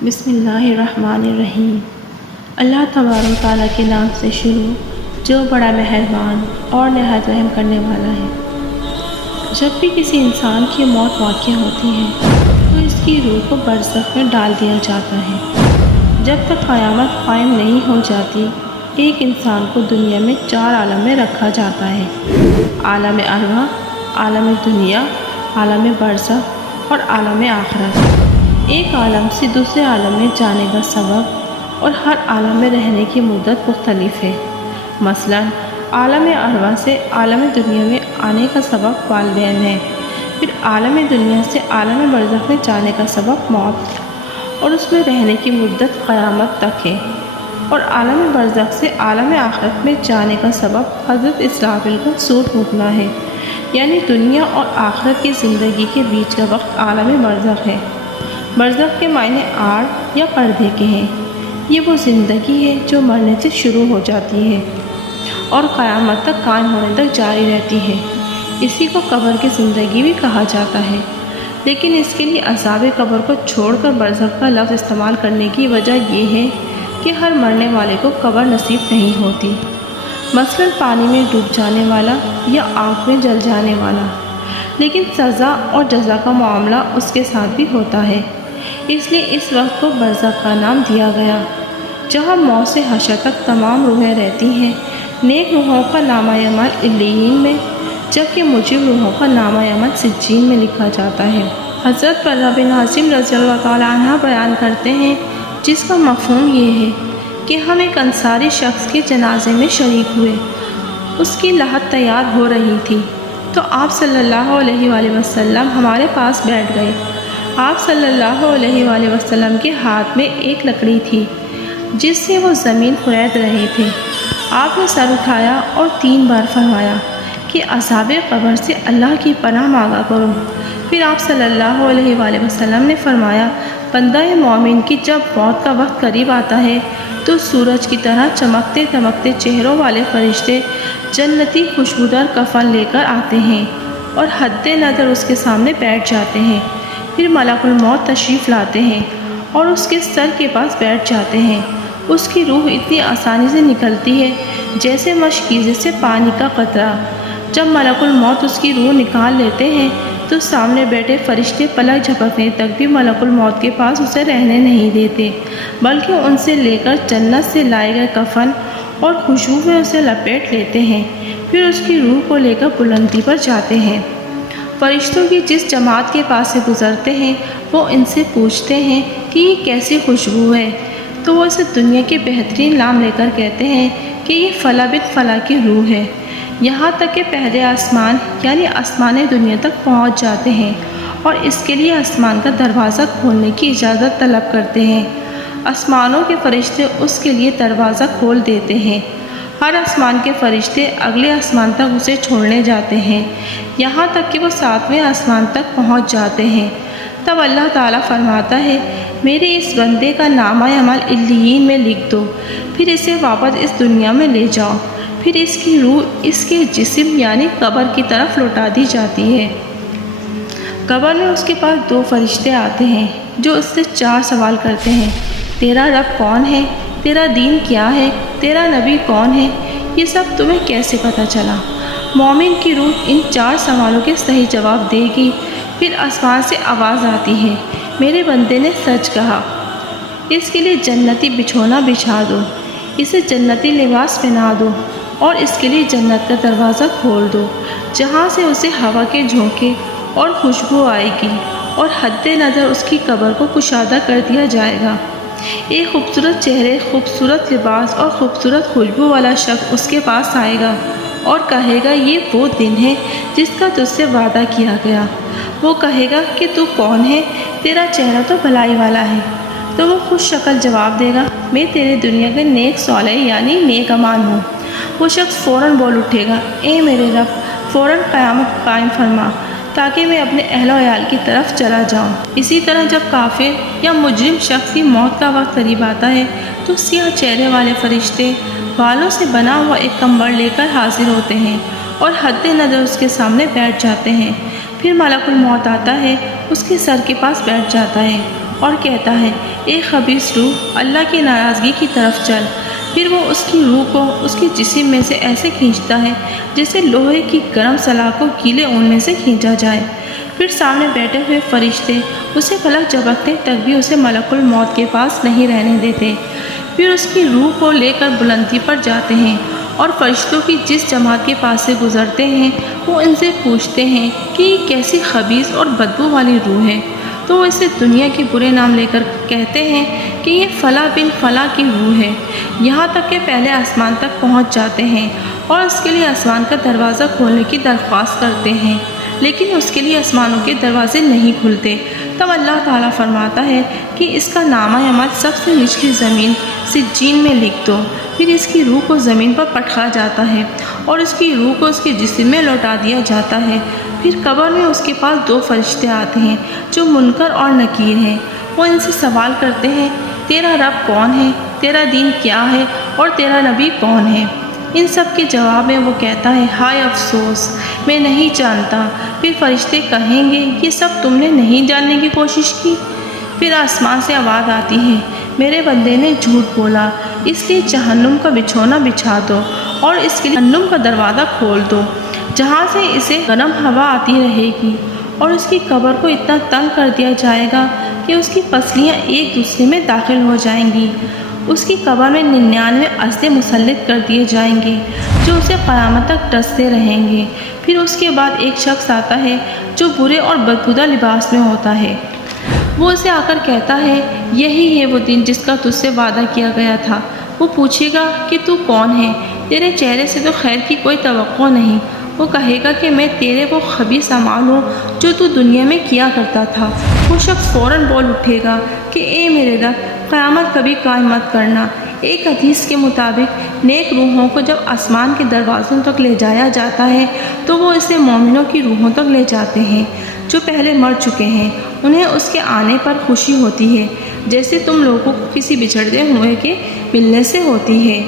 بسم اللہ الرحمن الرحیم۔ اللہ تبارک و تعالیٰ کے نام سے شروع جو بڑا مہربان اور نہایت رحم کرنے والا ہے۔ جب بھی کسی انسان کی موت واقع ہوتی ہے تو اس کی روح کو برزخ میں ڈال دیا جاتا ہے۔ جب تک قیامت قائم نہیں ہو جاتی ایک انسان کو دنیا میں 4 عالم میں رکھا جاتا ہے: عالم ارواح، عالم دنیا، عالم برزخ اور عالم آخرت۔ ایک عالم سے دوسرے عالم میں جانے کا سبب اور ہر عالم میں رہنے کی مدت مختلف ہے۔ مثلاً عالم ارواح سے عالم دنیا میں آنے کا سبب والدین ہے، پھر عالم دنیا سے عالم برزخ میں جانے کا سبب موت اور اس میں رہنے کی مدت قیامت تک ہے، اور عالم برزخ سے عالم آخرت میں جانے کا سبب حضرت اسرافیل کا سور پھونکنا ہے، یعنی دنیا اور آخرت کی زندگی کے بیچ کا وقت عالم برزخ ہے۔ برزخ کے معنی آڑ یا پردے کے ہیں۔ یہ وہ زندگی ہے جو مرنے سے شروع ہو جاتی ہے اور قیامت تک قائم ہونے تک جاری رہتی ہے۔ اسی کو قبر کی زندگی بھی کہا جاتا ہے، لیکن اس کے لیے عذاب قبر کو چھوڑ کر برزخ کا لفظ استعمال کرنے کی وجہ یہ ہے کہ ہر مرنے والے کو قبر نصیب نہیں ہوتی، مثلاً پانی میں ڈوب جانے والا یا آگ میں جل جانے والا، لیکن سزا اور جزا کا معاملہ اس کے ساتھ بھی ہوتا ہے۔ اس لیے اس وقت کو برزخ کا نام دیا گیا، جہاں موت سے حشر تک تمام روحیں رہتی ہیں۔ نیک روحوں کا نامہ اعمال علیین میں، جبکہ مجرم روحوں کا نامہ اعمال سجین میں لکھا جاتا ہے۔ حضرت برہ بن عازب رضی اللہ تعالیٰ عنہ بیان کرتے ہیں، جس کا مفہوم یہ ہے کہ ہم ایک انصاری شخص کے جنازے میں شریک ہوئے۔ اس کی لحد تیار ہو رہی تھی تو آپ صلی اللہ علیہ وآلہ وسلم ہمارے پاس بیٹھ گئے۔ آپ صلی اللہ علیہ وآلہ وسلم کے ہاتھ میں ایک لکڑی تھی جس سے وہ زمین کھرید رہے تھے۔ آپ نے سر اٹھایا اور 3 بار فرمایا کہ عذاب قبر سے اللہ کی پناہ مانگا کرو۔ پھر آپ صلی اللہ علیہ وآلہ وسلم نے فرمایا، بندہ مومن کی جب موت کا وقت قریب آتا ہے تو سورج کی طرح چمکتے دمکتے چہروں والے فرشتے جنتی خوشبودار کفن لے کر آتے ہیں اور حد نظر اس کے سامنے بیٹھ جاتے ہیں۔ پھر ملک الموت تشریف لاتے ہیں اور اس کے سر کے پاس بیٹھ جاتے ہیں۔ اس کی روح اتنی آسانی سے نکلتی ہے جیسے مشکیزے سے پانی کا قطرہ۔ جب ملک الموت اس کی روح نکال لیتے ہیں تو سامنے بیٹھے فرشتے پلک جھپکنے تک بھی ملک الموت کے پاس اسے رہنے نہیں دیتے، بلکہ ان سے لے کر جنت سے لائے گئے کفن اور خوشبو میں اسے لپیٹ لیتے ہیں۔ پھر اس کی روح کو لے کر بلندی پر جاتے ہیں۔ فرشتوں کی جس جماعت کے پاس سے گزرتے ہیں وہ ان سے پوچھتے ہیں کہ یہ کیسی خوشبو ہے، تو وہ اسے دنیا کے بہترین نام لے کر کہتے ہیں کہ یہ فلاں بن فلاں کی روح ہے، یہاں تک کہ پہلے آسمان یعنی آسمان دنیا تک پہنچ جاتے ہیں اور اس کے لیے آسمان کا دروازہ کھولنے کی اجازت طلب کرتے ہیں۔ آسمانوں کے فرشتے اس کے لیے دروازہ کھول دیتے ہیں۔ ہر آسمان کے فرشتے اگلے آسمان تک اسے چھوڑنے جاتے ہیں، یہاں تک کہ وہ 7ویں آسمان تک پہنچ جاتے ہیں۔ تب اللہ تعالیٰ فرماتا ہے، میرے اس بندے کا نامہ اعمال علیین میں لکھ دو، پھر اسے واپس اس دنیا میں لے جاؤ۔ پھر اس کی روح اس کے جسم یعنی قبر کی طرف لوٹا دی جاتی ہے۔ قبر میں اس کے پاس 2 فرشتے آتے ہیں جو اس سے 4 سوال کرتے ہیں: تیرا رب کون ہے؟ تیرا دین کیا ہے؟ تیرا نبی کون ہے؟ یہ سب تمہیں کیسے پتہ چلا؟ مومن کی روح ان 4 سوالوں کے صحیح جواب دے گی۔ پھر آسمان سے آواز آتی ہے، میرے بندے نے سچ کہا، اس کے لیے جنتی بچھونا بچھا دو، اسے جنتی لباس پہنا دو اور اس کے لیے جنت کا دروازہ کھول دو، جہاں سے اسے ہوا کے جھونکے اور خوشبو آئے گی، اور حد نظر اس کی قبر کو کشادہ کر دیا جائے گا۔ ایک خوبصورت چہرے، خوبصورت لباس اور خوبصورت خوشبو والا شخص اس کے پاس آئے گا اور کہے گا، یہ وہ دن ہے جس کا تجھ سے وعدہ کیا گیا۔ وہ کہے گا کہ تو کون ہے؟ تیرا چہرہ تو بھلائی والا ہے۔ تو وہ خوش شکل جواب دے گا، میں تیرے دنیا کے نیک صالح یعنی نیک امان ہوں۔ وہ شخص فوراً بول اٹھے گا، اے میرے رب، فوراً قیامت قائم فرما تاکہ میں اپنے اہل و عیال کی طرف چلا جاؤں۔ اسی طرح جب کافر یا مجرم شخص کی موت کا وقت قریب آتا ہے تو سیاہ چہرے والے فرشتے بالوں سے بنا ہوا ایک کمبل لے کر حاضر ہوتے ہیں اور حد نظر اس کے سامنے بیٹھ جاتے ہیں۔ پھر ملک الموت آتا ہے، اس کے سر کے پاس بیٹھ جاتا ہے اور کہتا ہے اے خبیث روح، اللہ کی ناراضگی کی طرف چل۔ پھر وہ اس کی روح کو اس کے جسم میں سے ایسے کھینچتا ہے جیسے لوہے کی گرم سلاخ کو گیلے اون میں سے کھینچا جائے۔ پھر سامنے بیٹھے ہوئے فرشتے اسے پلک جھپکتے تک بھی اسے ملک الموت کے پاس نہیں رہنے دیتے۔ پھر اس کی روح کو لے کر بلندی پر جاتے ہیں اور فرشتوں کی جس جماعت کے پاس سے گزرتے ہیں وہ ان سے پوچھتے ہیں کہ یہ کیسی خبیث اور بدبو والی روح ہے، تو وہ اسے دنیا کے برے نام لے کر کہتے ہیں کہ یہ فلاں بن فلاں کی روح ہے، یہاں تک کہ پہلے آسمان تک پہنچ جاتے ہیں اور اس کے لیے آسمان کا دروازہ کھولنے کی درخواست کرتے ہیں، لیکن اس کے لیے آسمانوں کے دروازے نہیں کھلتے۔ تب اللہ تعالیٰ فرماتا ہے کہ اس کا نامہ اعمال سب سے نچلی زمین سجین میں لکھ دو۔ پھر اس کی روح کو زمین پر پٹکا جاتا ہے اور اس کی روح کو اس کے جسم میں لوٹا دیا جاتا ہے۔ پھر قبر میں اس کے پاس 2 فرشتے آتے ہیں جو منکر اور نکیر ہیں۔ وہ ان سے سوال کرتے ہیں تیرا رب کون ہے، تیرا دین کیا ہے اور تیرا نبی کون ہے؟ ان سب کے جواب میں وہ کہتا ہے ہائے افسوس، میں نہیں جانتا۔ پھر فرشتے کہیں گے یہ سب تم نے نہیں جاننے کی کوشش کی؟ پھر آسمان سے آواز آتی ہے میرے بندے نے جھوٹ بولا، اس لیے جہنم کا بچھونا بچھا دو اور اس کے لیے جہنم کا دروازہ کھول دو، جہاں سے اسے گرم ہوا آتی رہے گی، اور اس کی قبر کو اتنا تنگ کر دیا جائے گا کہ اس کی پسلیاں ایک دوسرے میں داخل ہو جائیں گی۔ اس کی قبر میں 99 اسدے مسلط کر دیے جائیں گے جو اسے قیامت تک ڈستے رہیں گے۔ پھر اس کے بعد ایک شخص آتا ہے جو برے اور بدبودہ لباس میں ہوتا ہے، وہ اسے آ کر کہتا ہے یہی ہے وہ دن جس کا تجھ سے وعدہ کیا گیا تھا۔ وہ پوچھے گا کہ تو کون ہے، تیرے چہرے سے تو خیر کی کوئی توقع نہیں۔ وہ کہے گا کہ میں تیرے وہ خبیث اعمال ہوں جو تو دنیا میں کیا کرتا تھا۔ وہ شخص فوراً بول اٹھے گا کہ اے میرے رب، قیامت کبھی قائم مت کرنا۔ ایک حدیث کے مطابق نیک روحوں کو جب آسمان کے دروازوں تک لے جایا جاتا ہے تو وہ اسے مومنوں کی روحوں تک لے جاتے ہیں جو پہلے مر چکے ہیں۔ انہیں اس کے آنے پر خوشی ہوتی ہے جیسے تم لوگوں کو کسی بچھڑتے ہوئے کے ملنے سے ہوتی ہے۔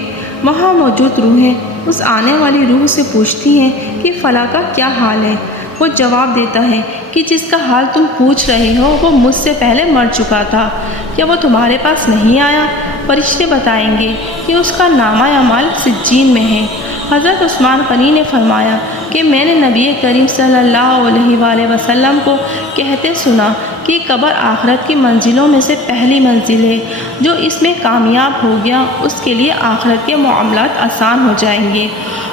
وہاں موجود روحیں اس آنے والی روح سے پوچھتی ہیں کہ فلاں کا کیا حال ہے؟ وہ جواب دیتا ہے کہ جس کا حال تم پوچھ رہے ہو وہ مجھ سے پہلے مر چکا تھا، کیا وہ تمہارے پاس نہیں آیا؟ فرشتے بتائیں گے کہ اس کا نامہ اعمال سجین میں ہے۔ حضرت عثمان غنی نے فرمایا کہ میں نے نبی کریم صلی اللہ علیہ وآلہ وسلم کو کہتے سنا کہ قبر آخرت کی منزلوں میں سے پہلی منزل ہے، جو اس میں کامیاب ہو گیا اس کے لیے آخرت کے معاملات آسان ہو جائیں گے،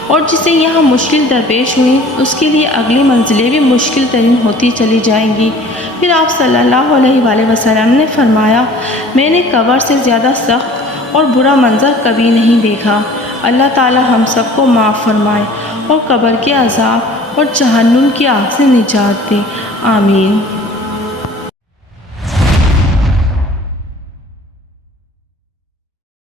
اور جسے یہاں مشکل درپیش ہوئی اس کے لیے اگلی منزلیں بھی مشکل ترین ہوتی چلی جائیں گی۔ پھر آپ صلی اللہ علیہ وآلہ وسلم نے فرمایا میں نے قبر سے زیادہ سخت اور برا منظر کبھی نہیں دیکھا۔ اللہ تعالی ہم سب کو معاف فرمائے اور قبر کے عذاب اور جہنم کی آگ سے نجات دے، آمین۔